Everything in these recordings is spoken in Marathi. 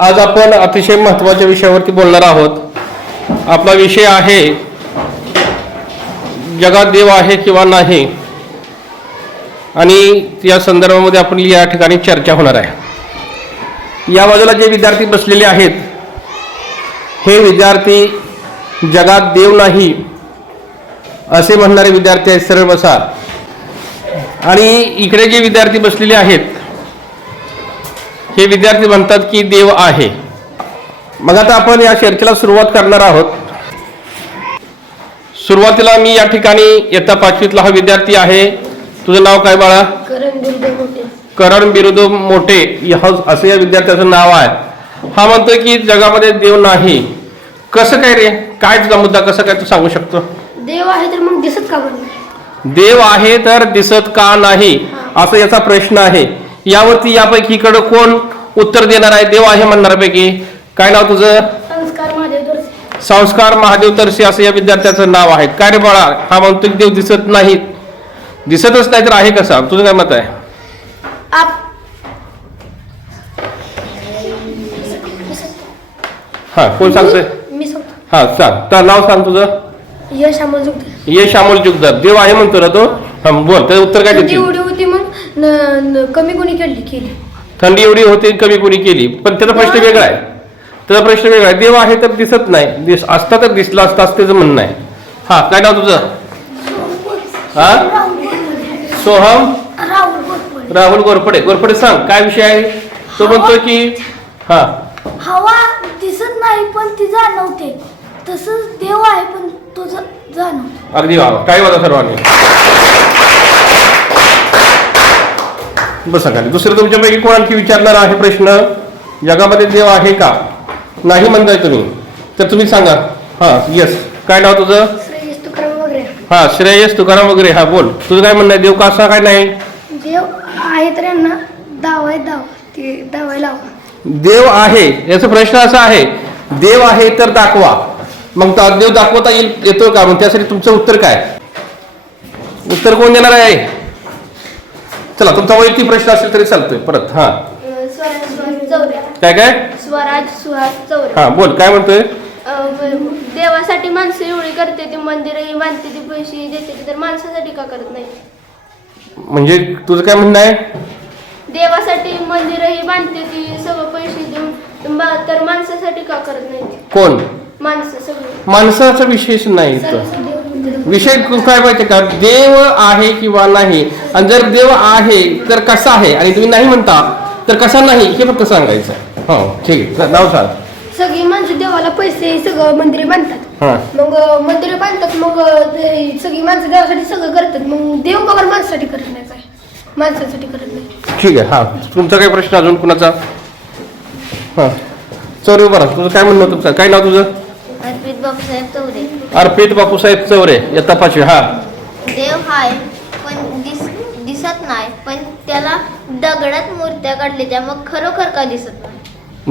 आज आपण अतिशय महत्त्वाच्या विषयावरती बोलणार आहोत. आपला विषय आहे जगात देव आहे किंवा नाही, आणि या संदर्भामध्ये आपण या ठिकाणी चर्चा होणार आहे. या बाजूला जे विद्यार्थी बसलेले आहेत हे विद्यार्थी जगात देव नाही असे म्हणणारे विद्यार्थी आहेत. सरळ बसा. आणि इकडे जे विद्यार्थी बसलेले आहेत हे विद्यार्थी म्हणतात की देव आहे. मग आता आपण या चर्चेला सुरुवात करणार आहोत. सुरुवातीला मी या ठिकाणी इयत्ता 5वीतला हा विद्यार्थी आहे. तुझं नाव काय बाळा? करण बिरुदो मोठे असं या विद्यार्थ्याचं नाव आहे. हा म्हणतोय की जगामध्ये देव नाही. कसं काय रे? काय तुझा मुद्दा, कसं काय तू सांगू शकतो? देव आहे तर मग दिसत का बरं? देव आहे तर दिसत का नाही असं याचा प्रश्न आहे. यावरती यापैकी इकडं कोण उत्तर देणार आहे देव आहे म्हणणाऱ्यापैकी? काय नाव तुझं? संस्कार महादेव तरसे. संस्कार महादेव तरसे असं या विद्यार्थ्याचं नाव आहे. काय रे बाळा? हा म्हणतो की देव दिसत नाही. दिसतच नाही तर आहे कसा? तुझं काय मत आहे? हा, कोण सांगतोय? मी सांगतो. हा सांग. तर नाव सांग तुझं. यश अमोल जुगदे. यश अमोल जुगदर. देव आहे म्हणतो ना तो? हा बोल. त्याचं उत्तर काय थंडी देते? एवढी होती मग कमी कोणी केली. थंडी एवढी होती कमी कोणी केली. पण त्याचा प्रश्न वेगळा आहे. त्याचा प्रश्न वेगळा आहे. देव आहे तर दिसत नाही. असता तर दिसला असता असं त्याचं म्हणणं आहे. हा, काय नाव तुझं? हा, सोहम राहुल गोरपडे. गोरपडे सांग काय विषय आहे? तो म्हणतोय की हा, हवा दिसत नाही पण ती जाणवते. तसंच देव आहे पण तो जाणवतो. अगदी वा. काय वाजा सर्वांनी बसा खाली. दुसरं तुमच्यापैकी कोण आणखी विचारणार आहे प्रश्न? जगामध्ये देव आहे का? नाही म्हणताय तुम्ही तर तुम्ही सांगा. हा, यस. काय नाव तुझं? श्रेयस तुकाराम वगैरे. हा, श्रेयस तुकाराम वगैरे. हा बोल. तुझं काय म्हणणं आहे? देव कसा काय नाही? देव आहे तर यांना दावा लावा. देव आहे याचा प्रश्न असा आहे, देव आहे तर दाखवा. मग देव दाखवता येतो का? मग त्यासाठी तुमचं उत्तर काय? उत्तर कोण देणार आहे? चला, तुमचा वैयक्तिक प्रश्न असेल तरी चालतोय. परत हा, काय काय? स्वराज सुहास चौरे. हा बोल. काय म्हणतोय? देवासाठी माणसं एवढी करते ती, मंदिरही बांधते ती, पैसे देते ती, तर माणसासाठी का करत नाही? म्हणजे तुझं काय म्हणणं आहे? देवासाठी मंदिरही बांधते ती, सगळं पैसे देऊन, तर माणसासाठी का करत नाही? कोण? माणसं सगळी. माणसाचा विशेष नाही इथं. विषय काय माहितीये का? देव आहे किंवा नाही. आणि जर देव आहे तर कसा आहे, आणि तुम्ही नाही म्हणता तर कसा नाही हे फक्त सांगायचं. हो ठीक आहे. नाव सांग. सगळी माणसं देवाला पैसे सगळं मंदिरे बांधतात. हा, मग मंदिरे बांधतात, मग सगळी माणसं देवासाठी सगळं करतात. मग देव का बरं माणसासाठी करत नाही? काय माणसासाठी करत नाही? ठीक आहे. हा, तुमचा काही प्रश्न अजून कुणाचा? हा, चौरे बरं. तुझं काय म्हणणं? तुमचं काय नाव तुझं? अर्पित बापूसाहेब चौरे. अर्पित बापूसाहेब चौरे. इयत्ता 5वी. हा, देव हाय पण दिसत नाही, पण त्याला दगडात मूर्त्या काढल्या, मग खरोखर का दिसत नाही?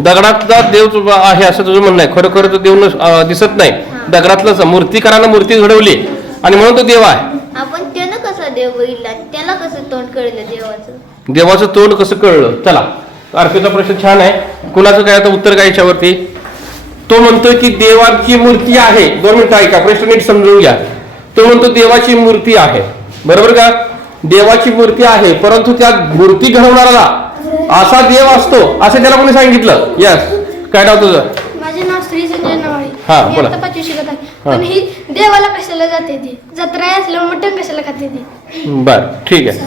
दगडातला देव आहे असं तुझं म्हणणं आहे. खरोखर तो देव दिसत नाही. दगडातलंच मूर्तिकारानं मूर्ती घडवली आणि म्हणून तो देव आहे. आपण त्यानं कसं देव बघितला, त्याला कसं तोंड कळलं देवाचं? देवाचं तोंड कसं कळलं? चला, अर्पितचा प्रश्न छान आहे. कुणाचं काय आता उत्तर काय याच्यावरती? तो म्हणतोय की देवाची मूर्ती आहे. 2 मिनिटं ऐका, प्रश्न नीट समजून घ्या. तो म्हणतो देवाची मूर्ती आहे. बरोबर का? देवाची मूर्ती आहे, परंतु त्या मूर्ती घडवणारा असा देव असतो असं त्याला कोणी सांगितलं? यस. काय नाव तुझं? माझे नाव श्री संजय नवाळे. हा, मी बोला. आता 5वी शिकत आहे. पण ही देवाला कशाला जाते ती? जत्रा असल्यावर मटण कशाला खाते ती? बर, ठीक आहे.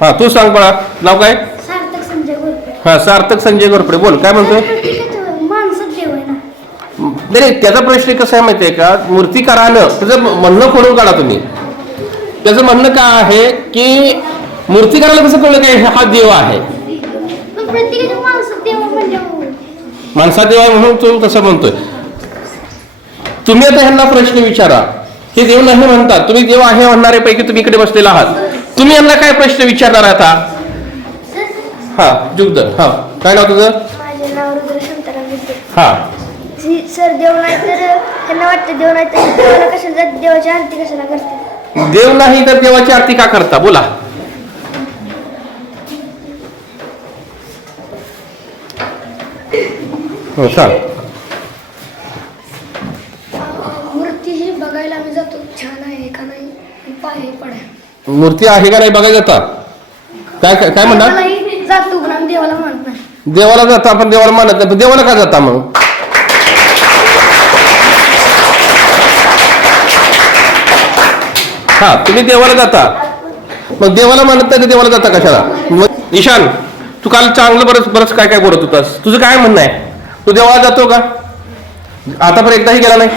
हा, तू सांग बाळा. नाव काय? सार्थक संजय गोरपडे. हा, सार्थक संजय गोरपडे. बोल. काय म्हणतो? माणसं देव आहे ना. नाही, त्याचा प्रश्न कसा आहे माहितीये का? मूर्तिकारानं त्याचं म्हणणं खोडून काढा तुम्ही. त्याचं म्हणणं काय आहे की मूर्तिकाराला कसं कळलं काय हा देव आहे? पण प्रत्येकाच्या माणसं देव म्हणजे माणसा देव आहे म्हणून तो तसं म्हणतोय. तुम्ही आता ह्यांना प्रश्न विचारा. हे देव नाही म्हणतात, तुम्ही देव आहे म्हणणारे पैकी तुम्ही इकडे बसलेला आहात. तुम्ही यांना काय प्रश्न विचारणार आता? हा, जुगदर. हा, काय नाव तुझं? माझे नाव रुद्र शांताराम विद्ये. हा, सर देव नाही तर त्यांना वाटतं देव नाही तर देवाला कशाला देवाची आरती कशाला करते? देव नाही तर देवाची आरती का करता? बोला. हो सांग. मूर्ती ही बघायला आम्ही जातो, छान आहे का नाही, पाय पडाय मूर्ती आहे का नाही बघायला जाता? काय काय काय म्हणणार? देवालाही जातो पण आम्ही देवाला मानत नाही. देवाला जाता, आपण देवाला मानत नाही, पण देवाला का जाता मग? हा, तुम्ही देवाला जाता, मग देवाला मानत नाही तर देवाला जाता कशाला? मग ईशान, तू काल चांगलं बरंच बरंच काय काय बोलत होतास, तुझं काय म्हणणं आहे? तू देवाला जातो का? आता पण एकदाही गेला नाही?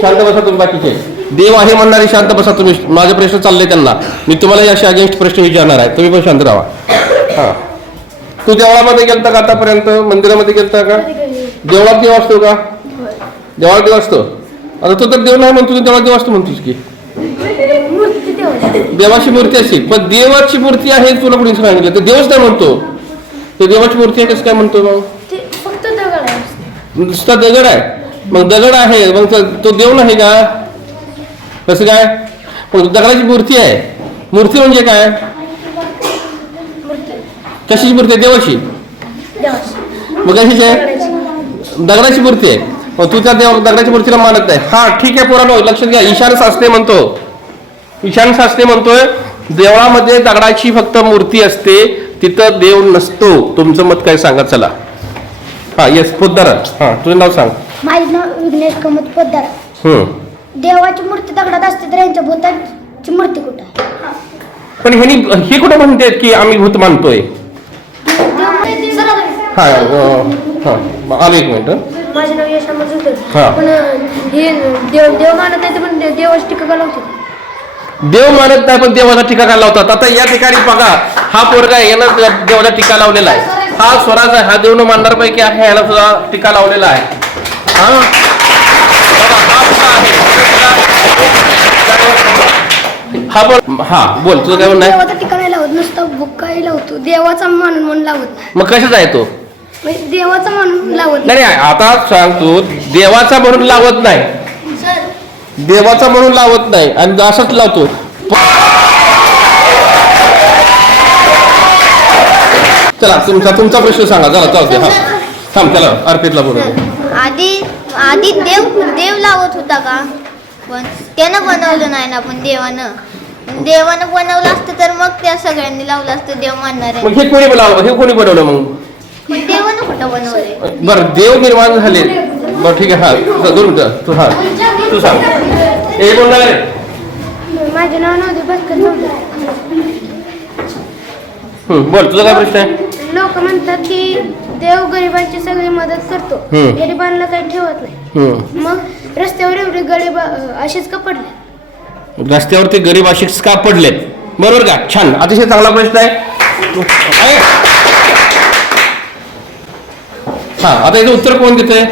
शांत बसा तुम्ही बाकीचे. देव आहे म्हणणारे शांत बसा तुम्ही. माझे प्रश्न चालले त्यांना, मी तुम्हाला असे अगेन्स्ट प्रश्न विचारणार आहे, तुम्ही पण शांत राहा. हा, तू देवळामध्ये गेलता का आतापर्यंत? मंदिरामध्ये गेलता का? देवळात देव असतो का? देवळात देव असतो. आता तू तर देव नाही म्हणतो, तू देवळात देव असतो म्हणतोस की? मूर्ती देवाची. देवाची मूर्ती असते, पण देवाची मूर्ती आहे तुला कोणी सांगितलं? तर देवच काय म्हणतो? ते देवाची मूर्ती आहे कसं काय म्हणतो मग? ते फक्त दगड आहे. नुसता दगड आहे, मग दगड आहे मग तो देव नाही का? कसं काय? मग दगडाची मूर्ती आहे. मूर्ती म्हणजे काय? कशाची मूर्ती आहे? देवाची. देवाची. मग कशाची आहे? दगडाची. दगडाची मूर्ती आहे. मग तू त्या दगडाची मूर्तीला मानत नाही. हा ठीक आहे पोरांनो, लक्षात घ्या. ईशान शास्त्री म्हणतोय देवळामध्ये दगडाची फक्त मूर्ती असते, तिथं देव नसतो. तुमचं मत काय सांगा चला. हा येस पोद्दार. हा तुझं नाव सांग. माझे नाव विघ्नेश कमत पोद्दार. देवाची मूर्ती दगडात असते तर यांच्या भूताची मूर्ती कुठं आहे? पण हे कुठे म्हणतात की आम्ही भूत मानतोय? हा आलो एक मिनिट. माझे नाव यशा मजुकर. हा. पण हे देव मानत नाही, पण देवाची टीका लावते. देव मानत नाही पण देवाचा टीका का लावतात? आता या ठिकाणी बघा, हा पोरगा आहे, यानं देवाचा टीका लावलेला आहे. हा स्वराज आहे, हा देव न मानणार पैकी आहे, याला सुद्धा टीका लावलेला आहे. हा बघा, हा सुद्धा आहे. हा बोल. हा बोल, तुझं काय म्हणणं आहे? देवाचा टीका नाही लावत, नुसता भुक्काही लावतो. देवाचा मानून म्हणून लावत नाही. मग कशाचा आहे तो? म्हणजे देवाचा म्हणून लावत नाही नाही, आता सांगतो देवाचा म्हणून लावत नाही, देवाचा म्हणून लावत नाही आणि असंच लावतो. चला तुमचा प्रश्न सांगा. चला चालते. हा थांब, चला अर्पितला बोलू. आधी देव लावत होता का? पण त्यानं बनवलं नाही ना, पण देवानं बनवलं असतं तर मग त्या सगळ्यांनी लावलं असतं देव मानणार आहे. मग हे कोणी बनवलं मग? पण देवानं कुठं बनवलंय? बरं, देव निर्माण झाले. बरं ठीक आहे. हा 2 मिनिटं तू सांग. हे बोलणार आहे. माझे नाव नव्हते भास्कर नव्हते. बोल, तुझा काय प्रश्न आहे? लोक म्हणतात की देव गरिबांची सगळी मदत करतो, गरिबांना काही ठेवत नाही. मग रस्त्यावर एवढे गरीब असेच का पडले? रस्त्यावरती गरीब अशीच का पडलेत? बरोबर का? छान, अतिशय चांगला प्रश्न आहे. हा, आता याचं उत्तर कोण देतंय?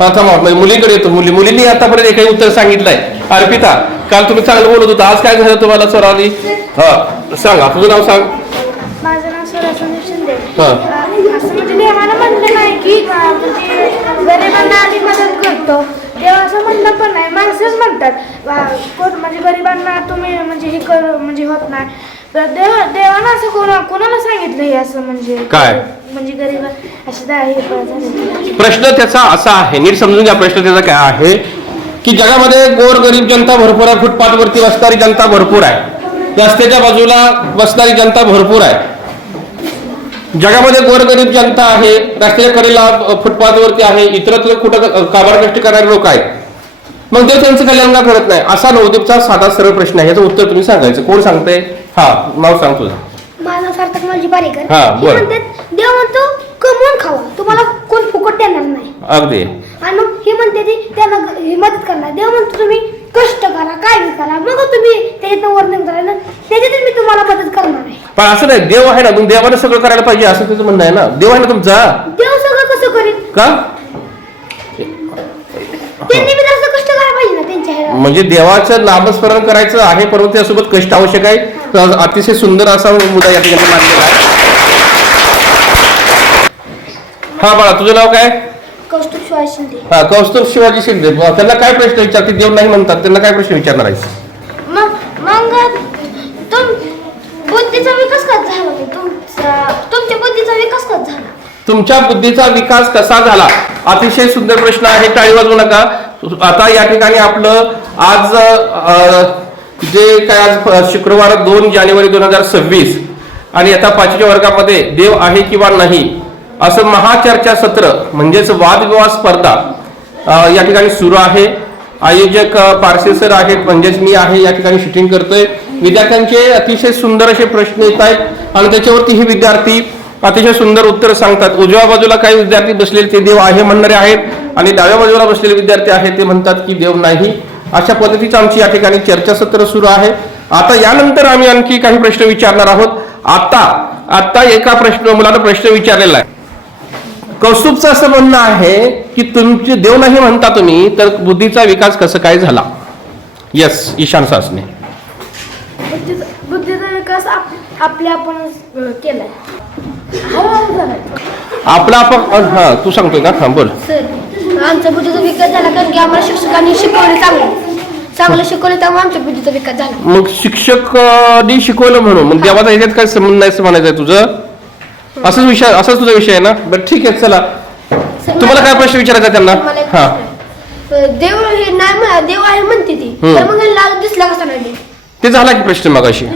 हा थांबा, मुलीकडे येतो. मुलींनी आतापर्यंत एकही उत्तर सांगितलंय. अर्पिता, काल तुम्ही चांगलं बोलत होता, आज काय झालं तुम्हाला स्वराली? हा सांगा, तुझं नाव सांग. माझं नाव स्वराली शिंदे. हा. असं म्हणजे देवाला म्हणलं नाही की म्हणजे गरिबांना आधी मदत करतो, देव असं म्हणलं पण नाही. माणसंच म्हणतात कोण म्हणजे गरिबांना तुम्ही म्हणजे हे कर म्हणजे होत नाही. तर देवानं असं कोणाला सांगितलं हे असं म्हणजे काय? म्हणजे गरीब असे झाले. प्रश्न त्याचा असा आहे, नीट समजून घ्या. प्रश्न त्याचा काय आहे की जगामध्ये गोरगरीब जनता भरपूर आहे, फुटपाथवरती बसणारी जनता भरपूर आहे, रस्त्याच्या बाजूला बसणारी जनता भरपूर आहे. जगामध्ये गोरगरीब जनता आहे, रस्त्याच्या कडेला फुटपाथवरती आहे, इतरत्र कुठं काबाड कष्ट करणारे लोक आहेत. मग ते त्यांचं कल्याण का करत नाही? असा नवदीपचा साधा सरळ प्रश्न आहे. याचं उत्तर तुम्ही सांगायचं. कोण सांगतंय? हा नाव सांग तुझं. माझा सार्थक माझी पारेकर. हा, बोल. देव म्हणतो कमवून खावा, तुम्हाला कोण फुकट देणार नाही. अगदी. आणि मग हे म्हणते ती त्यांना ही मदत करणार. देव म्हणतो तुम्ही कष्ट करा, काय बी करा, मग तुम्ही त्याच्यातनं वर्णन करा ना, त्याच्यातच मी तुम्हाला मदत करणार आहे. पण असं नाही, देव आहे ना, मग देवाने सगळं करायला पाहिजे असं त्याचं म्हणणं आहे ना. देव आहे ना तुमचा. देव सगळं कसं करेल? का? त्यांनी बी तसं कष्ट करायला पाहिजे ना त्यांच्या ह्याला. म्हणजे देवाचं नामस्मरण करायचं आहे, परंतु त्यासोबत कष्ट आवश्यक आहे. तर अतिशय सुंदर असा मुद्दा या ठिकाणी मांडलेला आहे. हा बाळा, तुझं नाव काय? कौस्तुभ शिवाजी शिंदे. हा कौस्तुभ शिवाजी शिंदे. त्यांना काय प्रश्न विचारते? देव नाही म्हणतात, त्यांना काय प्रश्न विचारणार आहे? मग बुद्धीचा विकास कसा झाला? तुमच्या बुद्धीचा विकास कसा झाला? तुमच्या बुद्धीचा विकास कसा झाला? अतिशय सुंदर प्रश्न आहे, टाळी वाजवू नका. आता या ठिकाणी आपलं आज जे काय आज शुक्रवार 2 जानेवारी 2026 आणि आता 5वीच्या वर्गामध्ये देव आहे किंवा नाही असं महाचर्चा सत्र म्हणजेच वादविवाद स्पर्धा या ठिकाणी सुरू आहे. आयोजक पारसे सर आहेत, म्हणजेच मी आहे, या ठिकाणी शूटिंग करतोय. विद्यार्थ्यांचे अतिशय सुंदर असे प्रश्न येत आहेत आणि त्याच्यावरती हे विद्यार्थी अतिशय सुंदर उत्तर सांगतात. उजव्या बाजूला काही विद्यार्थी बसलेले ते देव आहे म्हणणारे आहेत आणि डाव्या बाजूला बसलेले विद्यार्थी आहेत ते म्हणतात की देव नाही. अशा पद्धतीचं आमची या ठिकाणी चर्चासत्र सुरू आहे. आता यानंतर आम्ही आणखी काही प्रश्न विचारणार आहोत. आता एका मुलानं प्रश्न विचारलेला आहे. कौस्तुभचं असं म्हणणं आहे की तुमचे देव नाही म्हणता तुम्ही, तर बुद्धीचा विकास कसं काय झाला? यस, ईशान सासने. बुद्धीचा विकास आपल्या आपण केलाय. आपला आपण हा तू सांगतोय का? हा बोल. सर आमच्या बुद्धीचा विकास झाला कारण की आम्हाला शिक्षकांनी शिकवले चांगलं शिकवलं, त्यामुळे आमच्या बुद्धीचा विकास झाला. मग शिक्षकांनी शिकवलं म्हणून मग देवाचा ह्याच्यात काय संबंध नाही असं म्हणायचंय तुझं? असाच तुझा विषय आहे ना? बरं ठीक आहे, चला तुम्हाला काय प्रश्न विचारायचा त्यांना? हा, देव हे नाही देव आहे म्हणते ती, तर मग लाल दिसला कसा नाही? ते झाला की प्रश्न मगाशी.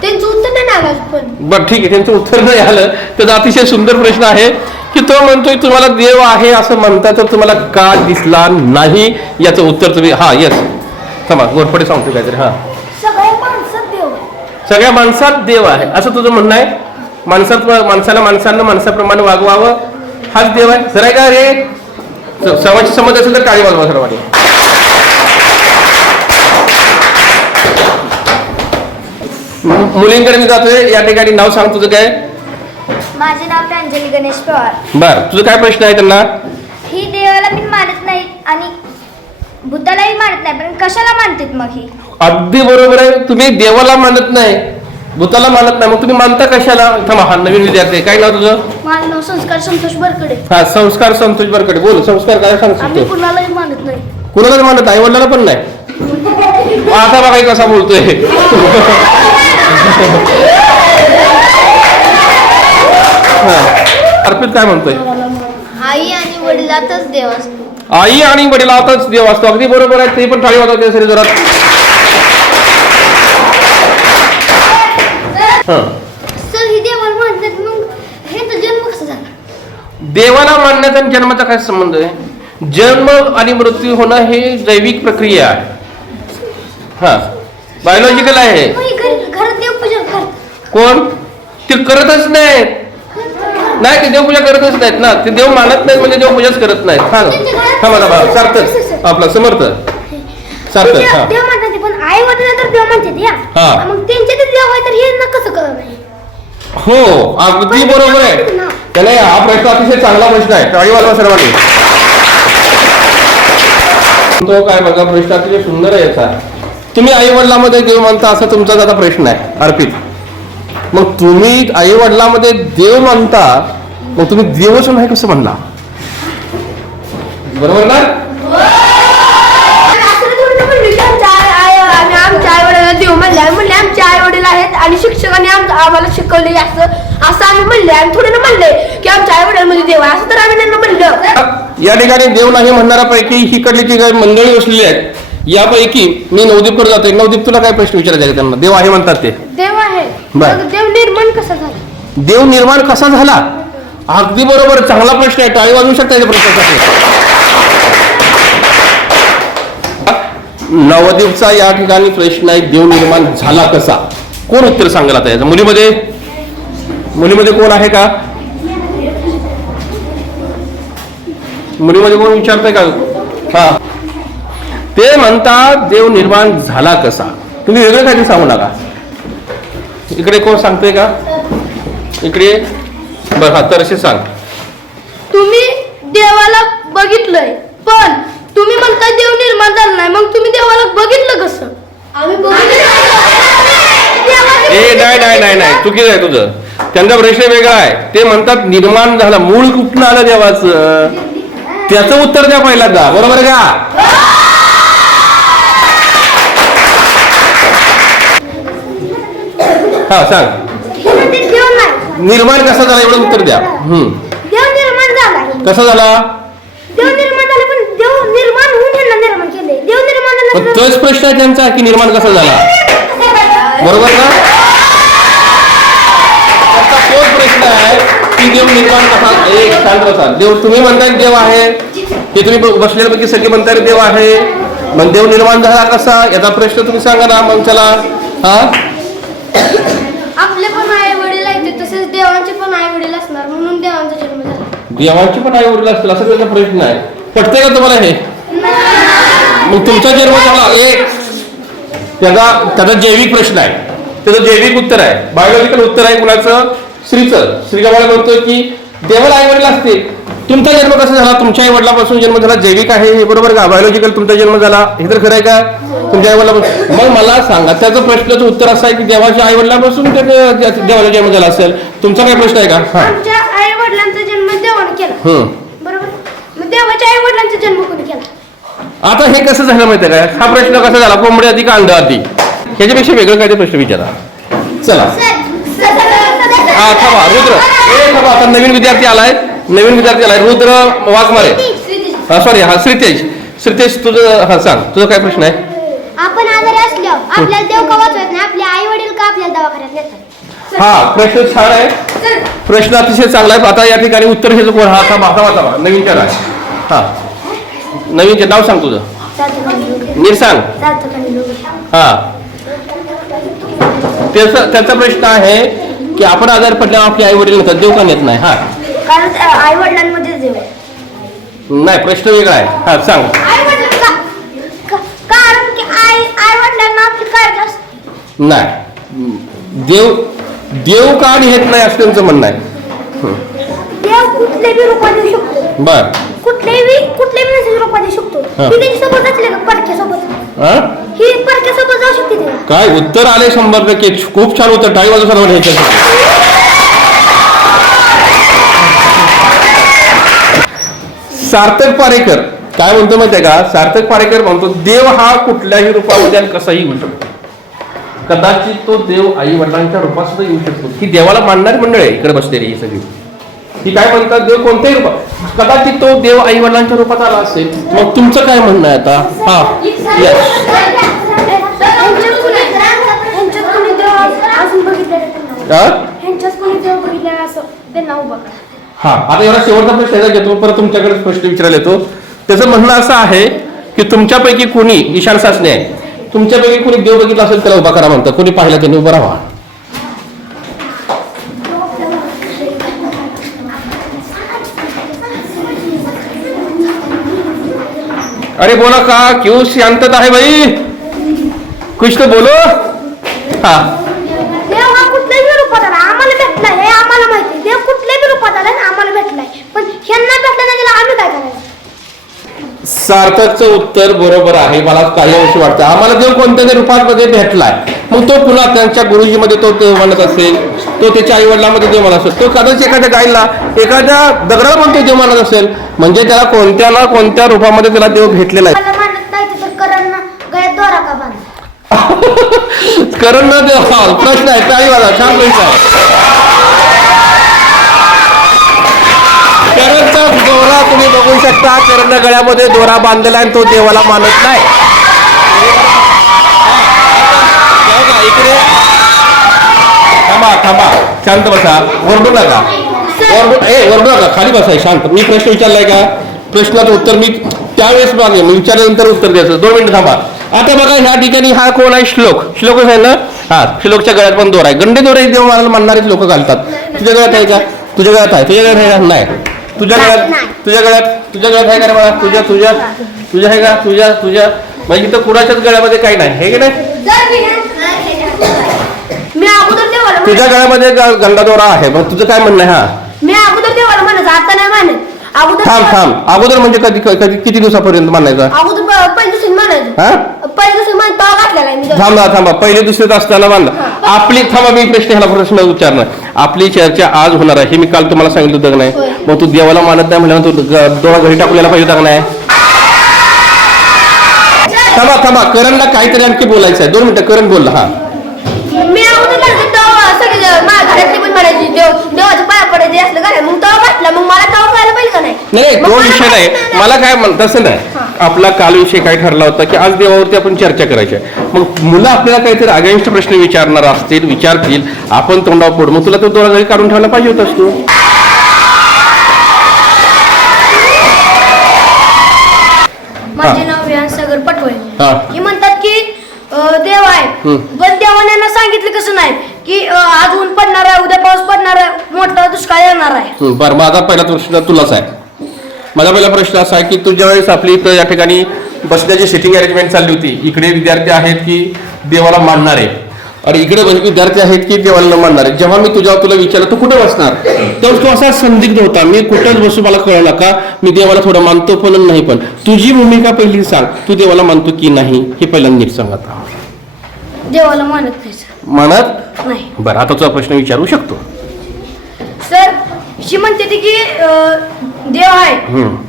त्यांचं उत्तर नाही आलं पण. बरं ठीक आहे, त्यांचं उत्तर नाही आलं. त्याचा अतिशय सुंदर प्रश्न आहे की तो म्हणतोय तुम्हाला देव आहे असं म्हणता, तर तुम्हाला का दिसला नाही याचं उत्तर तुम्ही हा यस थांबा गोरपडे सांगतो काहीतरी. हा, सगळ्या माणसात देव आहे. सगळ्या माणसात देव आहे असं तुझं म्हणणं आहे. माणसानं माणसाप्रमाणे वागवावं हाच देव आहे. जरा का रे समाज समज असेल तर टाळी वाजवा सर्वांनी. मुलींकडे मी जातोय. या ठिकाणी नाव सांग तुझं काय? माझे नाव प्रांजली गणेश पवार. बर, तुझं काय प्रश्न आहे त्यांना? ही देवाला मी मानत नाही आणि भूतालाही मानत नाही, पण कशाला मानतात मग ही? अगदी बरोबर आहे. तुम्ही देवाला मानत नाही, भूताला मानत नाही, मग तुम्ही मानता कशाला? थांबा, हा नवीन विद्यार्थी. काय नाव तुझं? माझं नाव संस्कार संतोष बरकडे. हा, संस्कार संतोष बरकडे. बोल, संस्कार काय सांगू आम्ही शकतो? कुणालाही मानत नाही. कुणालाच मानत नाही, वडिलांना पण नाही. आता बघा कसा बोलतोय. अर्पित काय म्हणतोय? आई आणि वडिलातच देव असतो. आई आणि वडिलातच देव असतो. अगदी बरोबर आहे. ते पण टाळी वाजवते सरी जरा. सर ही देवाला मानतात, मग हे तर जन्म कसा झाला? देवाला मानण्याचा आणि जन्माचा काय संबंध आहे? जन्म आणि मृत्यू होणं हे जैविक प्रक्रिया आहे. हा, बायोलॉजिकल आहे. घरात देवपूजा करतात. कोण? ते करतच नाहीत. नाही, ते देवपूजा करतच नाहीत ना. ते देव मानत नाहीत म्हणजे देवपूजाच करत नाहीत. थांबा सार्थक आपला समर्थ सार्थक. हा, देव म्हणतात पण आई वडील तर देव म्हणतात या. हा. मग त्यांचे ते देव आहे तर हे ना कसं कळत नाही? हो, अगदी बरोबर आहे. त्याला हा प्रश्न अतिशय चांगला प्रश्न आहे. टाळी वाजवा सर्वांनी. तो काय बघा, प्रश्न अतिशय सुंदर आहे याचा. तुम्ही आई वडिलांमध्ये देव मानता असा तुमचा आता प्रश्न आहे अर्पित. मग तुम्ही आई वडिलांमध्ये देव मानता, मग तुम्ही देवच नाही कसं म्हणला? बरोबर ना? आमच्या आई वडिलांना देव म्हणले आमचे आई वडील आहेत आणि शिक्षकांनी आम्हाला शिकवले असं आम्ही म्हणले. आणि थोडे ना म्हणले की आमच्या आई वडिलांमध्ये देव आहे, असं तर आम्ही त्यांना म्हणलं. या ठिकाणी देव नाही म्हणणाऱ्यापैकी ही जी काही मंडळी बसलेली आहेत, यापैकी मी नवदीपकडे जातोय. नवदीप, तुला काय प्रश्न विचारायचा आहे त्यांना? देव आहे म्हणतात ते. देव आहे. बरं. मग देव निर्माण कसा झाला? देव निर्माण कसा झाला? अगदी बरोबर, चांगला प्रश्न आहे. टाळी वाजवू शकता या प्रश्नासाठी. नवदीपचा या ठिकाणी प्रश्न आहे, देव निर्माण झाला कसा? कोण उत्तर सांगेल आता याचं? मुलीमध्ये कोण आहे का? मुलीमध्ये कोण विचारतंय का? हा, ते म्हणतात देव निर्माण झाला कसा. तुम्ही वेगळं काहीतरी सांगू नका. इकडे कोण सांगतोय का? इकडे बरं, हा तर असे सांग. तुम्ही देवाला बघितलंय, पण तुम्ही म्हणता देव निर्माण झाला नाही, मग तुम्ही देवाला बघितलं कसं? आम्ही नाही, चुकीचं आहे तुझं. त्यांचा प्रश्न वेगळा आहे. ते म्हणतात निर्माण झाला, मूळ कुठलं आलं देवाचं, त्याचं उत्तर द्या पहिल्यांदा. बरोबर का? हा सांग, निर्माण कसा झाला एवढं उत्तर द्या. देव कसा झाला? देव निर्माण झाले पण देव निर्माण होऊन यांना निर्माण केले. देव निर्माण पण तोच प्रश्न आहे त्यांचा की निर्माण कसा झाला, बरोबर ना? त्याचा तोच प्रश्न आहे की देव निर्माण कसा. एक शांत बसा. देव तुम्ही म्हणताय देव आहे, ते तुम्ही बसलेल्यापैकी सगळे म्हणताय देव आहे, मग देव निर्माण झाला कसा याचा प्रश्न तुम्ही सांगा ना मग. चला हा, आपले पण आई वडील आहेत तसेच देवांचे पण आई वडील असणार म्हणून देवांचा जन्म झाला. देवांची पण आई वडील असतील असं त्याचा प्रश्न आहे. पटतंय का तुम्हाला हे? मग तुमचा जन्म झाला एक त्याचा जैविक प्रश्न आहे, त्याचं जैविक उत्तर आहे, बायोलॉजिकल उत्तर आहे कुणाचं? श्रीचं. श्री गावाला म्हणतोय की देवाला आई वडील असते. तुमचा जन्म कसा झाला? तुमच्या आई वडिलापासून जन्म झाला, जैविक आहे हे बरोबर का? बायोलॉजिकल तुमचा जन्म झाला हे तर खरं आहे का? तुमच्या आई वडिलापासून. मग मला सांगा त्याचं प्रश्नाचं उत्तर असं आहे की देवाच्या आई वडिलापासून देवाचा जन्म झाला असेल. तुमचा काय प्रश्न आहे का? हा, आमच्या आई वडिलांचा जन्म देवाने केला, बरोबर. मग देवाच्या आई वडिलांचा जन्म कोणी केला? आता हे कसं झालं माहितीये काय? हा प्रश्न कसा झाला? कोंबडी आधी का अंड आधी? ह्याच्यापेक्षा वेगळं काय ते प्रश्न विचारा. चला हा, थांबा रुद्र. थांबा, आता नवीन विद्यार्थी आलाय, रुद्र वाघमारे. हा सॉरी, हा श्रीतेज तुझं. हा सांग, तुझा काय प्रश्न आहे? आपण आजारी असल्यावर आपल्याला देव का वाचवत नाही, आपले आई वडील का आपल्याला दवाखान्यात नेतात? हा प्रश्न छान आहे, प्रश्न अतिशय चांगला आहे. आता या ठिकाणी उत्तर हे कोण? हा थांबा नवीन चला. हा नवीन नाव सांग तुझं, नीट सांग. हा, त्याचा प्रश्न आहे की आपण आजार पडल्यावर आपले आई वडील नेतात, देव का नेत नाही? हा, कारण आई वडिलांमध्ये देव आहे. नाही, प्रश्न वेगळा आहे. हा सांग. आई वडील कारण की आई वडिलांना आपली काळजी असते. नाही, देव का नेत नाही असं त्यांचं म्हणणं आहे. देव कुठल्याही रूपात येऊ शकतो. बर, कुठल्याही रूपात येऊ शकतो. हा. ही त्याच्यासोबत असले का परक्यासोबत, हा ही परक्यासोबत जाऊ शकते तेव्हा. काय उत्तर आले 100%. खूप छान उत्तर. टाळी वाजवा सर्वांनी ह्याच्यासाठी. सार्थक पारेकर काय म्हणतो माहितीये का? सार्थक पारेकर म्हणतो देव हा कुठल्याही रूपामध्ये आणि कसाही येऊ शकतो. कदाचित तो देव आई वडिलांच्या रूपात सुद्धा येऊ शकतो. ही देवाला मानणारी मंडळ आहे इकडे बसलेली ही सगळी. ही काय म्हणतात? देव कोणत्याही रूपात, कदाचित तो देव आई वडिलांच्या रूपात आला असेल. मग तुमचं काय म्हणणं आहे आता? हा हा, आता एवढा शेवटचा प्रश्न घेतो, परत तुमच्याकडे प्रश्न विचारायला येतो. त्याचं म्हणणं असं आहे की तुमच्यापैकी कोणी, ईशान सासने आहे, तुमच्यापैकी कोणी देव बघितला असेल त्याला उभा करा म्हणतं. कोणी पाहिला त्यांनी उभा राहा. अरे बोला का, क्यों शांतता है भाई, कुछ तो बोलो. हा, देव हा कुठल्याही रूपात आला, आम्हाला भेटलाय हे आम्हाला माहिती. देव कुठल्याही रूपात आला आम्हाला भेटलाय, पण ह्यांना भेटला नाही त्याला आम्ही काय करायचं? सार्थकचं उत्तर बरोबर आहे. मला काही अंश वाटतं आम्हाला देव कोणत्या तरी रूपामध्ये भेटलाय. मग तो पुन्हा त्यांच्या गुरुजीमध्ये तो देव मानत असेल, तो त्याच्या आई वडिलांमध्ये देव मानत असेल, तो कदाचित एखाद्या गायला, एखाद्या दगडाला पण तो देव मानत असेल. म्हणजे त्याला कोणत्या ना कोणत्या रूपामध्ये त्याला देव भेटलेला आहे. मला मानत नाही तर करणं गळ्यात दोरा का बांध? करण ना देव. हा प्रश्न आहे, टाळी वाजा, छान प्रश्न आहे. करणचा दोरा तुम्ही बघू शकता. करण गळ्यामध्ये दोरा बांधलेला आहे, तो देवाला मानत नाही. इकडे थांबा, शांत बसा, ओरडू नका, ओरडू नका, खाली बसाय शांत. मी प्रश्न विचारलाय का? प्रश्नाचं उत्तर मी त्यावेळेस मागे मी विचारल्यानंतर उत्तर द्यायचं. 2 मिनिटं थांबा. आता बघा ह्या ठिकाणी हा कोण आहे? श्लोकच आहे ना. हा, श्लोकच्या गळ्यात पण दोरा आहे. गंडे दोरे देव मानायला मानणारेच लोक घालतात. तुझ्या गळ्यात आहे का? तुझ्या गळ्यात आहे? तुझ्या गळ्यात आहे? नाही. तुझ्या गळ्यात आहे का रे मला? तुझ्या आहे का? तुझ्या म्हणजे इथं कुणाच्याच गळ्यामध्ये काही नाही, हे की नाही? मी अगोदर देवाला तुझ्या गळ्यामध्ये गंगा दोरा आहे. मग तुझं काय म्हणणं आहे? हा, मी अगोदर देवाला म्हणायचं, आता नाही मानत. थांब. अगोदर म्हणजे कधी किती दिवसापर्यंत मानायचं? अगोदर पहिल्या दिवशी म्हणायचं. हा, पहिल्या दिवशी म्हणायचं तेव्हा घातलेला आहे मी. थांबा. पहिले दुसरीत असताना मानला आपली. थांबा, मी प्रश्न विचारणार. आपली चर्चा आज होणार आहे हे मी काल तुम्हाला सांगितलं होतं का नाही? मग तू देवाला मानत नाही म्हणल्यावर तू दोरा घरी टाकलेला पाहिजे होता का नाही? थांबा, करणला काहीतरी आणखी बोलायचं आहे. 2 मिनिटं, करण बोलला. हा, मी अगोदर सगळे माझ्या घरातली पण म्हणायची देवाच्या पाया पडायचे असलं काय, मग तेव्हा म्हटलं, मग मला तेव्हा कळायला पाहिजे का नाही? नाही तो विषय नाही मला काय तसं नाही आपला काल विषय काय ठरला होता की आज देवावरती आपण चर्चा करायची आहे. मग मुलं आपल्याला काहीतरी अगेन्स्ट प्रश्न विचारणार असतील विचारतील आपण तोंडावर पडू मग तुला तो दोन घरी काढून ठेवला पाहिजे होतास तू. माझे नाव विहान सागर पटवळे. हा. की म्हणतात की देव आहे पण देवाने यांना सांगितलं कसं नाही की आज ऊन पडणार आहे उद्या पाऊस पडणार आहे मोठा दुष्काळ येणार आहे. बरं माझा पहिला प्रश्न तुलाच आहे. माझा पहिला प्रश्न असा आहे की तू ज्यावेळेस आपली इथं या ठिकाणी बसण्याची सिटिंग अरेंजमेंट चालली होती इकडे विद्यार्थी आहेत की देवाला मानणार आहे आणि इकडे विद्यार्थी आहेत की देवाला न मानणार आहे. जेव्हा मी तुला विचारलं तू कुठे बसणार तेव्हा तू असा संदिग्ध होता मी कुठंच बसू मला कळलं का मी देवाला थोडं मानतो पण नाही पण तुझी भूमिका पहिली सांग तू देवाला मानतो की नाही हे पहिल्यांदा नीट सांग आता. देवाला मानत नाही सर. मानत नाही. बरं आता तुझा प्रश्न विचारू शकतो. सर शी म्हणते ती की देव आहे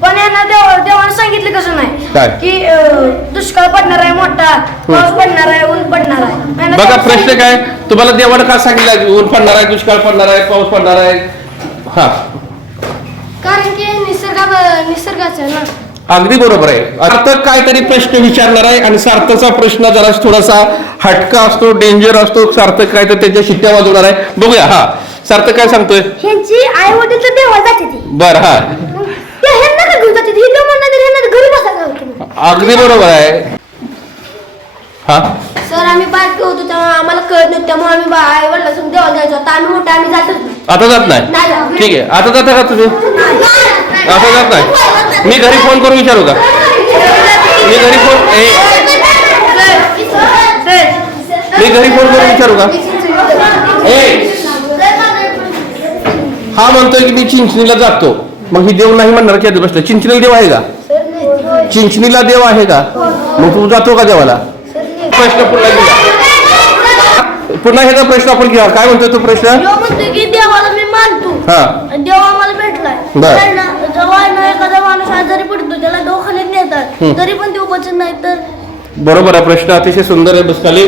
पण यांना देवाने सांगितलं कसं नाही काय? की दुष्काळ पडणार आहे मोठा पाऊस पडणार आहे ऊन पडणार आहे. यांना बघा देवाने प्रश्न सांगितलं- काय तुम्हाला देवानं का सांगितलं ऊन पडणार आहे दुष्काळ पडणार आहे पाऊस पडणार आहे. हा कारण की निसर्गाचं आहे ना. अगदी बरोबर आहे. आता काहीतरी प्रश्न विचारणार आहे आणि सार्थचा प्रश्न जरा थोडासा हटका असतो डेंजर असतो सार्थक काय तर त्याच्या शिट्ट्या वाजवणार आहे बघूया. हा सार्थक काय सांगतोय. ह्यांची आई वडील तर देवा जाते ती बर हा ह्यांना का घेऊन जाते ती देव म्हणणार तर ह्यांना घरी बसायला होतं. अगदी बरोबर आहे. हा सर आम्ही बारके होतो तेव्हा आम्हाला कळत नव्हतं त्यामुळे आम्ही आई वडिलांसोबत देवाला जायचो. आता आम्ही मोठे आम्ही जातच नाही. आता जात नाही नाही जात. ठीक आहे आता जाता का तुम्ही आता जात नाही. मी घरी फोन करून विचारू का मी घरी फोन मी घरी फोन करून विचारू का हा म्हणतोय की मी चिंचणीला जातो मग ही देव नाही म्हणणार की बसलं चिंचणीला देव आहे का चिंचणीला देव आहे का मग तू जातो का देवाला. प्रश्न पुन्हा घेऊया पुन्हा ह्याचा प्रश्न आपण घेऊया काय म्हणतोय तो प्रश्न. देव म्हणतो की देवाला मी मानतो हा आणि देव आम्हाला भेटलाय. बर. तर ना, जेव्हा ना एखादा माणूस आजारी पडतो त्याला दवाखान्यात नेतात तरी पण देव बचत नाही तर बरोबर आहे. प्रश्न अतिशय सुंदर आहे बसखाली.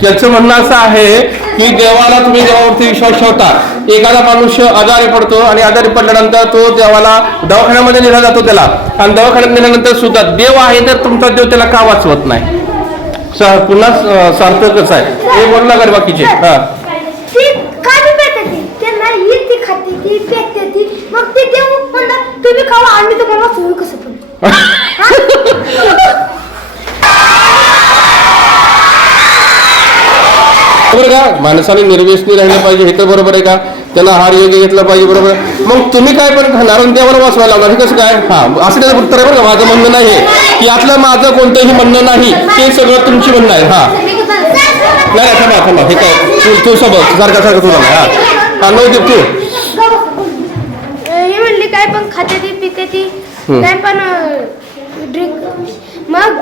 त्याचं म्हणणं असं आहे की देवाला तुम्ही देवावरती विश्वास ठेवता एखादा मनुष्य आजारी पडतो आणि आजारी पडल्यानंतर तो देवाला दवाखान्यामध्ये नेला जातो त्याला आणि दवाखान्यात नेल्यानंतर सुद्धा देव आहे तर तुमचा देव त्याला का वाचवत नाही. पुन्हा सार्थकच आहे हे बोलू नका बाकीचे. हा ती काय बी पेटते ती त्यांना ही ती खाते ती पेटते ती मग ते देव म्हणतात तुम्ही खावा आम्ही तुम्हाला वाचवू कसं पण. बरोबर का माणसाने निर्व्यसनी राहिलं पाहिजे हे तर बरोबर आहे का त्यांना हार योग्य घेतला पाहिजे बरोबर आहे. मग तुम्ही काय पण खाणार आणि देवाला वाचवायला लावणार हे कसं काय. हा असं त्याचं उत्तर आहे बरं का माझं म्हणणं नाही की यातलं माझं कोणतंही म्हणणं नाही ते सगळं तुमची म्हणणं आहे. हा नाही थांबा हे काय तू सोबत सारखं तुला नाही. हा नवदीप तू ही म्हणली काय पण खाते ती पिते ती काय पण ड्रिंक मग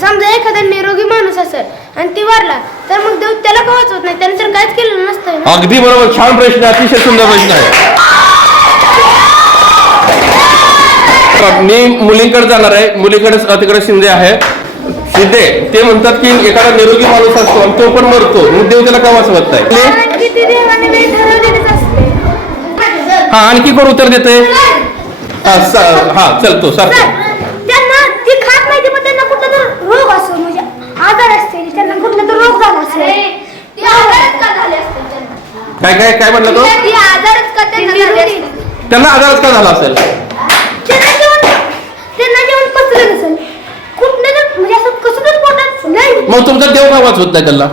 समजा एखादा निरोगी माणूस असेल आणि ती वारला तर मग देव त्याला का वाचवत नाही त्याने तर काहीच केलं नसतं ना. अगदी बरोबर छान प्रश्न अतिशय सुंदर प्रश्न आहे. मी मुलींकडे जाणार आहे मुलीकडे तिकडे शिंदे आहे शिंदे ते म्हणतात की एखादा निरोगी माणूस असतो आणि तो पण मरतो मग देव त्याला का वाचवत नाही. कारण की ती देवाने वेळ ठरवलेलीच असते. हा आणखी कोण उत्तर देते. हा चलतो सारखं त्यांना ती खात नाही पण त्यांना कुठला तर रोग असतो म्हणजे आजार असते त्यांना कुठला तर रोग झाला असेल. काय काय काय म्हटलं तो त्यांना आजारच का झाला असेल. त्यांना जेवण पचलं नसेल कुठलं तर म्हणजे असं कसं तर पोटात नाही. मग तुमचा देव का वाचवत नाही त्यांना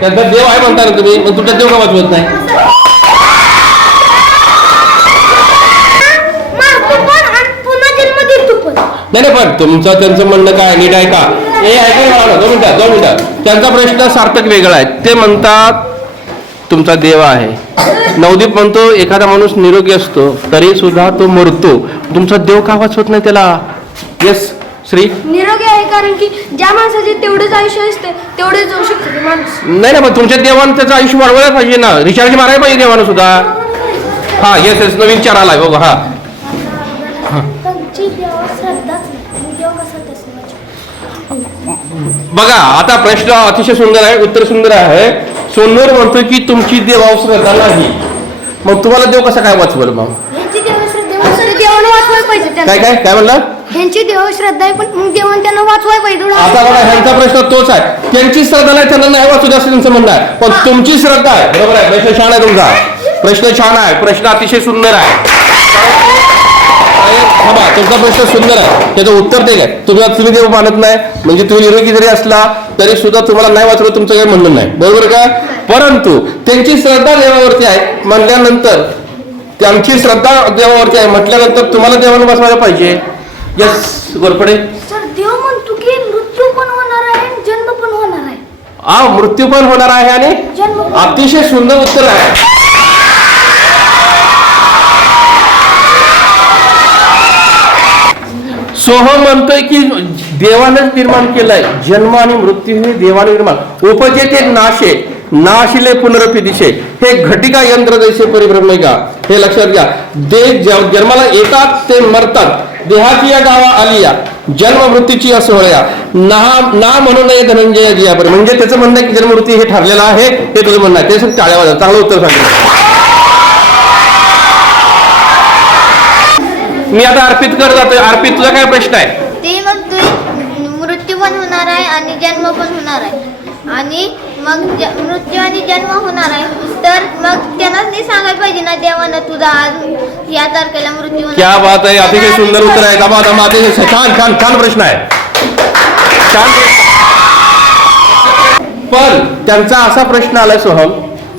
त्यांचा देव आहे म्हणता ना तुम्ही मग तुमचा देव का वाचवत नाही. मारतो पण आणि पुन्हा जन्म देतो पण. नाही पण तुमचं त्यांचं म्हणणं काय नीट आहे का हे ऐकायला 2 मिनिटं त्यांचा प्रश्न सार्थक वेगळा आहे. ते म्हणतात तुमचा देव आहे नवदीप म्हणतो एखादा माणूस निरोगी असतो तरी सुद्धा तो मरतो तुमचा देव का वाचवत नाही त्याला. येस श्री निरोगी आहे कारण की ज्या माणसाचे तेवढेच आयुष्य असते तेवढे जाऊ शकते ते माणूस. नाही पण तुमच्या देवानं त्याचं आयुष्य वाढवायला पाहिजे ना रिचार्ज मारायला पाहिजे देवानं सुद्धा. हा येस नवीन विचार आलाय बघा. हा त्यांची देवा श्रद्धाच नाही देव कसा तसं. बघा आता प्रश्न अतिशय सुंदर आहे उत्तर सुंदर आहे. सोनूर म्हणतो की तुमची देवावर श्रद्धा नाही मग तुम्हाला देव कसा काय वाचवेल मग. यांची देव पाहिजे काय त्यांना. काय काय म्हणला? ह्यांची देव श्रद्धा आहे पण मग देवान त्यांना वाचवाय पाहिजे. आता बघा ह्यांचा प्रश्न तोच आहे, त्यांची श्रद्धा नाही त्यांना नाही वाचू असं त्यांचं म्हणणं आहे, पण तुमची श्रद्धा आहे. बरोबर आहे, प्रश्न छान आहे तुमचा, प्रश्न छान आहे, प्रश्न अतिशय सुंदर आहे. थांबा, तुमचा प्रश्न सुंदर आहे, त्याचं उत्तर ते काय, तुम्ही देव मानत नाही म्हणजे तुम्ही निरोगी जरी असला तरी सुद्धा तुम्हाला नाही वाचलं तुमचं काही म्हणणं नाही, बरोबर का? परंतु त्यांची श्रद्धा देवावरती आहे म्हणल्यानंतर, त्यांची श्रद्धा देवावरती आहे म्हटल्यानंतर तुम्हाला देवानं वाचवायला पाहिजे. यस गोरपडे. सर देव म्हणतो की मृत्यू पण होणार आहे आणि जन्म पण होणार आहे. मृत्यू पण होणार आहे आणि जन्म पण. अतिशय सुंदर उत्तर आहे. सोहम म्हणतोय की देवानंच निर्माण केलंय, जन्म आणि मृत्यू हे देवाने निर्माण. उपजेते नाशे नाशिले पुनरपी दिशे, हे घटिका यंत्र जैसे परिभ्रमिका. हे लक्षात घ्या, जन्माला येतात ते मरतात, देहाची या गावा आलिया, जन्म मृत्यूची असोहळ्या, ना म्हणू नये धनंजय जियापरी. म्हणजे त्याचं म्हणणं आहे की जन्म मृत्यू हे ठरलेलं आहे, हे तुझं म्हणणं आहे. ते टाळ्या वाजवा, चांगलं उत्तर सांगितलं. मी आता अर्पित करत जातोय. अर्पित तुझा काय प्रश्न आहे? ते म्हणतोय मृत्यू पण होणार आहे आणि जन्म पण होणार आहे, आणि मग मृत्यू आणि जन्म होणार आहे, तर मग त्यांनाच नाही सांगायला पाहिजे ना देवानं तुझा आज या तारखेला मृत्यू होणार. क्या बात आहे, अतिशय सुंदर उत्तर आहे. दमा दमा, अतिशय छान छान छान प्रश्न आहे, छान प्रश्न. पण त्यांचा असा प्रश्न आलाय सोहम,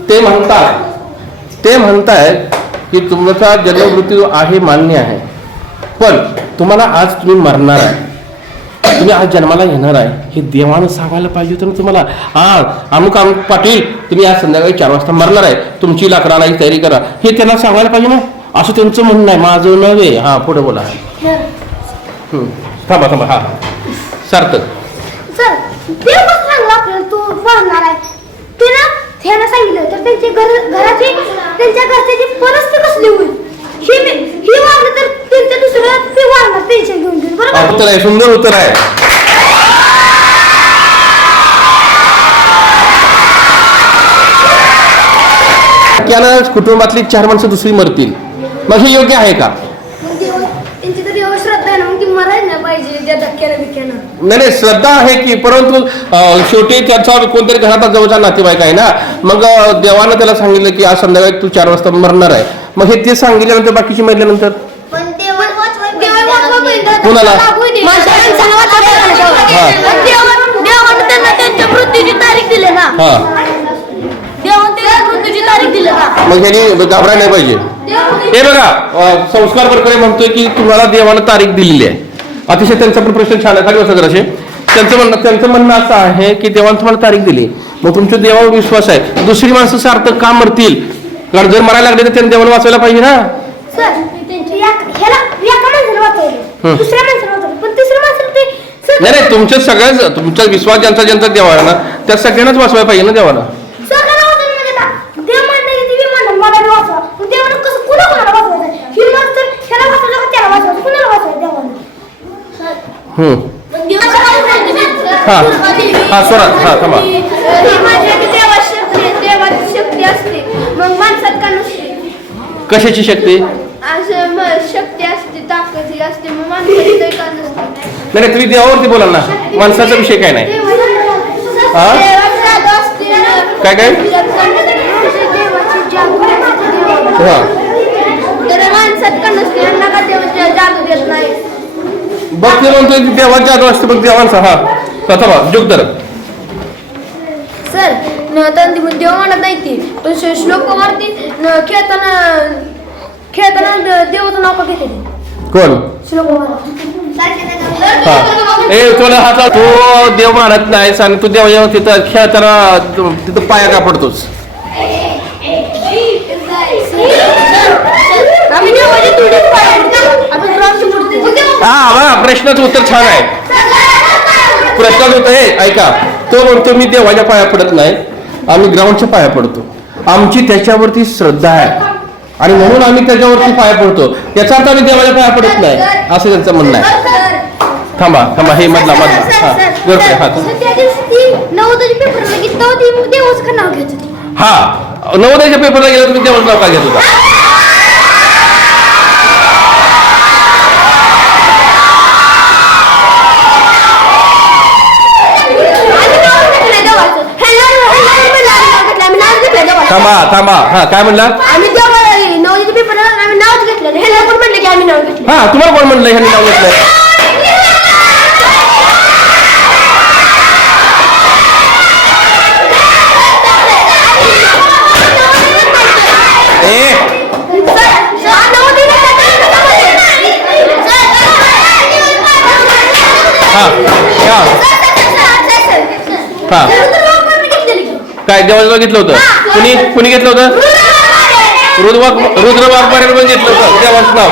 ते म्हणतायत की तुमचा जन्म मृत्यू आहे मान्य आहे, पण तुम्हाला आज तुम्ही मरणार आहे, तुम्ही आज जन्माला येणार आहे, हे देवानं सांगायला पाहिजे होतं ना तुम्हाला. अमुक पाटील तुम्ही आज संध्याकाळी 4 वाजता मरणार आहे, तुमची लाकडं आणायची तयारी करा, हे त्यांना सांगायला पाहिजे ना. असं त्यांचं म्हणणं आहे, माझं नव्हे. हा पुढे बोला. थांबा थांबा, हा सार्थक. सर देव कसं सांगला आपल्याला तू वाढणार आहे, ते ना ह्यानं सांगितलं तर त्यांची घराची त्यांच्या घरच्याची परिस्थिती कसली होईल, ही वाढलं तर त्यांच्या दुसरं ते वाढणार टेन्शन घेऊन घेऊन. बरोबर उत्तर आहे, सुंदर उत्तर आहे. त्यानं कुटुंबातली 4 माणसं दुसरी मरतील, मग हे योग्य आहे का? त्यांची तर देव श्रद्धा आहे ना, मग ती मरायला नाही पाहिजे त्या धक्क्यानं बिक्यानं. नाही श्रद्धा आहे की, परंतु शेवटी त्याचा कोणतरी घरात जवळचा नातेवाईक आहे ना, मग देवानं त्याला सांगितलं की आज संध्याकाळी तू 4 वाजता मरणार आहे, मग हे ते सांगितल्यानंतर बाकीची मरल्यानंतर पण देवाला वाचवायला कुणाला? देवानं त्यांना त्यांच्या मृत्यूची तारीख दिली ना, हा, देवानं त्यांच्या मृत्यूची तारीख दिली ना. मग ह्यांनी घाबरायला नाही पाहिजे. हे बघा, संस्कार प्रकारे म्हणतोय की तुम्हाला देवानं तारीख दिलेली आहे. अतिशय त्यांचा पण प्रश्न छान आहे, खाली बसा जराशे. त्यांचं म्हणणं असं आहे की देवानं तुम्हाला तारीख दिली, मग तुमच्या देवावर विश्वास आहे, दुसरी माणसं सार्थक का मरतील? कारण जर मरायला लागले तर त्यांनी देवाला वाचवायला पाहिजे ना. सर ह्याला एका माणसाला वाचवलं, दुसऱ्या माणसाला वाचवलं, पण तिसऱ्या माणसाला ते नाही, तुमच्या सगळ्याच, तुमचा विश्वास ज्यांचा देवाला ना, त्या सगळ्यांनाच वाचवायला पाहिजे ना देवाला. सगळ्यांना वाचवलं म्हणजे ना, देव म्हणलं की तुम्ही म्हणलं मला बी वाचवा, पण देवानं कसं कुणाला वाचवायचं? ही माणसं ह्याला वाचवलं का त्याला वाचवायचं, कुणाला वाचवायचं देवानं? हा हा सोडा, हा थांबा. देवाची शक्ती असते, मग माणसात का नसते? कशाची शक्ती? असं शक्ती असते, ताकद असते, मग माणसाची तरी का नसते? नाही तुम्ही देवावरती बोला ना, माणसाचा विषय काय नाही. हा काय काय हा, माणसात का नसते, यांना का देवाची जादू देत नाही? बघ ते म्हणतोय देवाची जादू असते, बघ देवांचा. हा थांबा, जुगदर. सर देव म्हणत नाही ती, पण श्लोक वरती खेळताना देवाचं नाव का घेते कोण? श्लोक हा, ए तुला हाता, तू देव मानत नाहीस आणि तू देव तिथं खेळताना तिथं पाया का पडतोस? हा, प्रश्नाचं उत्तर छान आहे. प्रश्नाचं उत्तर हे ऐका, तो म्हणतो मी देवाच्या पाया पडत नाही, आम्ही ग्राउंडच्या पाया पडतो, आमची त्याच्यावरती श्रद्धा आहे आणि म्हणून आम्ही त्याच्यावरती पाया पडतो, याचा अर्थ आम्ही देवाच्या पाया पडत नाही, असं त्यांचं म्हणणं आहे. थांबा, हे मधला हा नवोदय पेपरला गेली तेव्हा ती मग देवाचं नाव घेत होती. हा, नवोदयच्या पेपरला गेला तुम्ही देवाचं नाव का घेत होता? थांबा हा काय म्हणला? आम्ही देवाला नवोदयच्या पेपर आम्ही नावच घेतलं, हे पण म्हणले की आम्ही नाव घेतलं. हा तुम्हाला कोण म्हणलं ह्यांनी नाव घेतलंय? हा काय देवाला घेतलं होतं? कुणी घेतलं होतं? रुद्र वाघमारेने पण घेतलं होतं देवाचं नाव.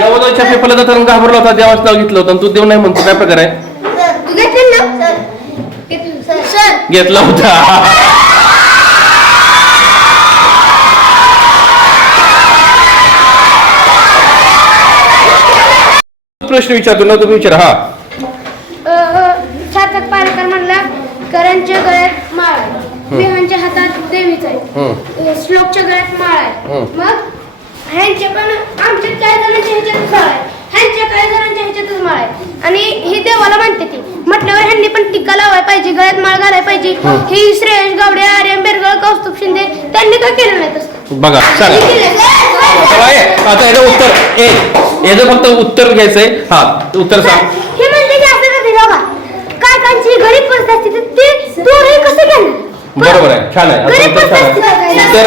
नवोदयच्या पेपरला जाताना घाबरला होता, देवाचं नाव घेतलं होतं. तू देव नाही म्हणतो, काय प्रकार आहे? घेतला होता. प्रश्न विचारतो ना, तुम्ही विचारा. हा सार्थक पारेकर म्हणला, करणच्या गळ्यात माळ आहे, विहांच्या हातात देवीच आहे, श्लोकच्या गळ्यात माळ आहे. मग ह्यांच्या पण आमच्या काही जणांच्या ह्याच्यातच माळ आहे, ह्यांच्या काही जणांच्या ह्याच्यातच माळ आहे. आणि ही देवाला म्हणते ती म्हटल्यावर ह्यांनी पण टिक्का लावायला पाहिजे, गळ्यात माळ घालायला पाहिजे. ही श्रेयश गावडे, आर्यन बेरगळ, कौस्तुभ शिंदे त्यांनी का केलं नाही तसं? बघा सांगा आता याचं उत्तर याचं फक्त उत्तर घ्यायचंय. हा उत्तर सांग. हे म्हणजे की असं कधी बघा काय कांची गरीब परिस्थिती ते दोन्ही कसे घेणार? बरोबर आहे, छान आहे. गरीब परिस्थिती तर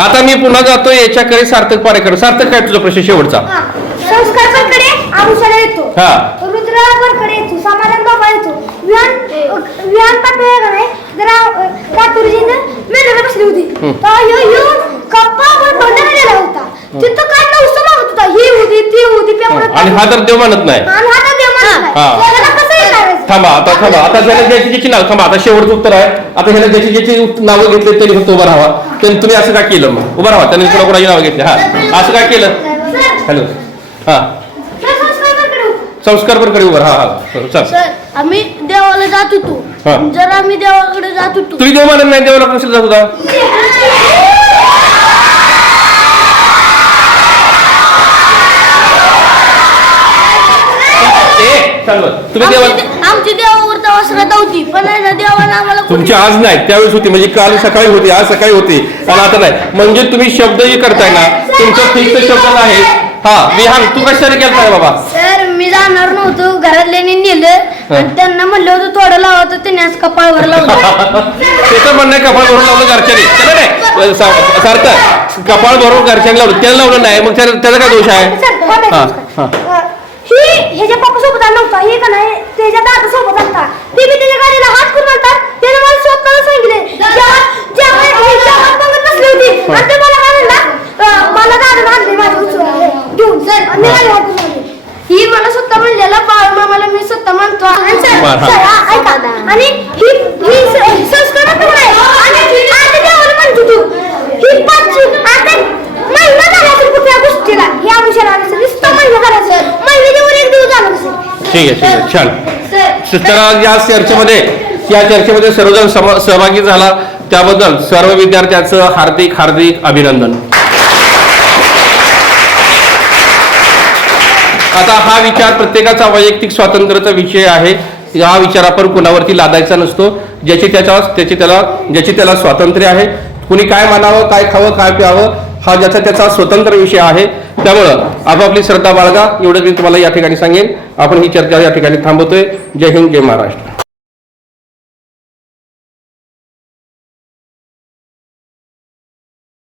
आता मी पुन्हा जातो याच्याकडे, सार्थक पारेकर. सार्थक काय तुझा प्रश्न शेवटचा? संस्कारकडे आमुषाला येतो, हा रुद्रावरकडे येतो, समाधान बाबा येतो, विहान पाठवे का नाही जरा कातुरजीनं मेलेला बसली होती कप्पावर बंडलेला होता, तिथं काय नवसं मागत होता, ही होती ती होती पेपर. आणि हा तर देव मानत नाही. आणि हा तर देव मानत नाही. त्याला कसं येणार? थांबा आता ह्याला ज्याची नाव थांबा, आता शेवटचं उत्तर आहे. आता ह्याला ज्याची नावं घेतले त्यांनी फक्त उभं राहावा. तर तुम्ही असं काय केलं? मग उभं राहा, त्यांनी कोणाची नावं घेतली? हा असं काय केलं? हॅलो हा संस्कार पण कडे उभं राहा. चल सर आम्ही देवाला जात होतो, हा. जर आम्ही देवाकडे जात होतो. तुम्ही देव मानत नाही, देवाला कशाला जात होता? तुम्ही देवाला आमची देवावर तेव्हा श्रद्धा होती, पण आहे ना देवानं आम्हाला तुमची आज नाही, त्यावेळेस होती. म्हणजे काल सकाळी होती, आज सकाळी होती, आणि आता नाही. म्हणजे तुम्ही शब्द जे करताय ना, तुमचं फिक्स शब्द नाही. हा विहान तू कशाने केलताय बाबा? सर मी जाणार नव्हतो, घरातल्यानी नेलं आणि त्यांना म्हणलं होतं थोडं लावत, त्यांनी आज कपाळवर लावलं. त्याचं म्हणणं कपाळ भरून लावलं घरच्याने, त्याला नाही सारखं कपाळ भरून घरच्याने लावलं, त्याला लावलं नाही. मग त्याचा काय दोष आहे? ही ह्याच्या पप्पा सोबत आला नव्हता, हे का नाही त्याच्या दादा सोबत आलता. ते मी त्याच्या गाडीला हात करून म्हणतात, त्याने मला स्वतःला सांगितले जेव्हा बघत बसली होती आणि ते मला काय म्हणला, मला दादा आणले माझ्या घेऊन सर मी ही मला स्वतः म्हणलेला बाळ मला मी स्वतः म्हणतो. ऐका आणि ही संस्कार म्हणतो तू ही आता महिना झाला असेल कुठल्या गोष्टीला हे आमुषाला आलं नुसतं महिना करायचं, महिन्याच्यावर एक दिवस झाला असेल. ठीक आहे छान. तर या चर्चेमध्ये सर्वजण सहभागी झाला त्याबद्दल सर्व विद्यार्थ्यांचं हार्दिक अभिनंदन. आता हा विचार प्रत्येकाचा वैयक्तिक स्वातंत्र्याचा विषय आहे. हा विचार आपण कुणावरती लादायचा नसतो. ज्याची त्याला स्वातंत्र्य आहे. कुणी काय मानावं, काय खावं, काय प्यावं हा ज्याचा त्याचा स्वतंत्र विषय आहे. त्यामुळं आपापली श्रद्धा बाळगा, एवढं मी तुम्हाला या ठिकाणी सांगेन. आपण ही चर्चा या ठिकाणी थांबवतोय. जय हिंद, जय महाराष्ट्र.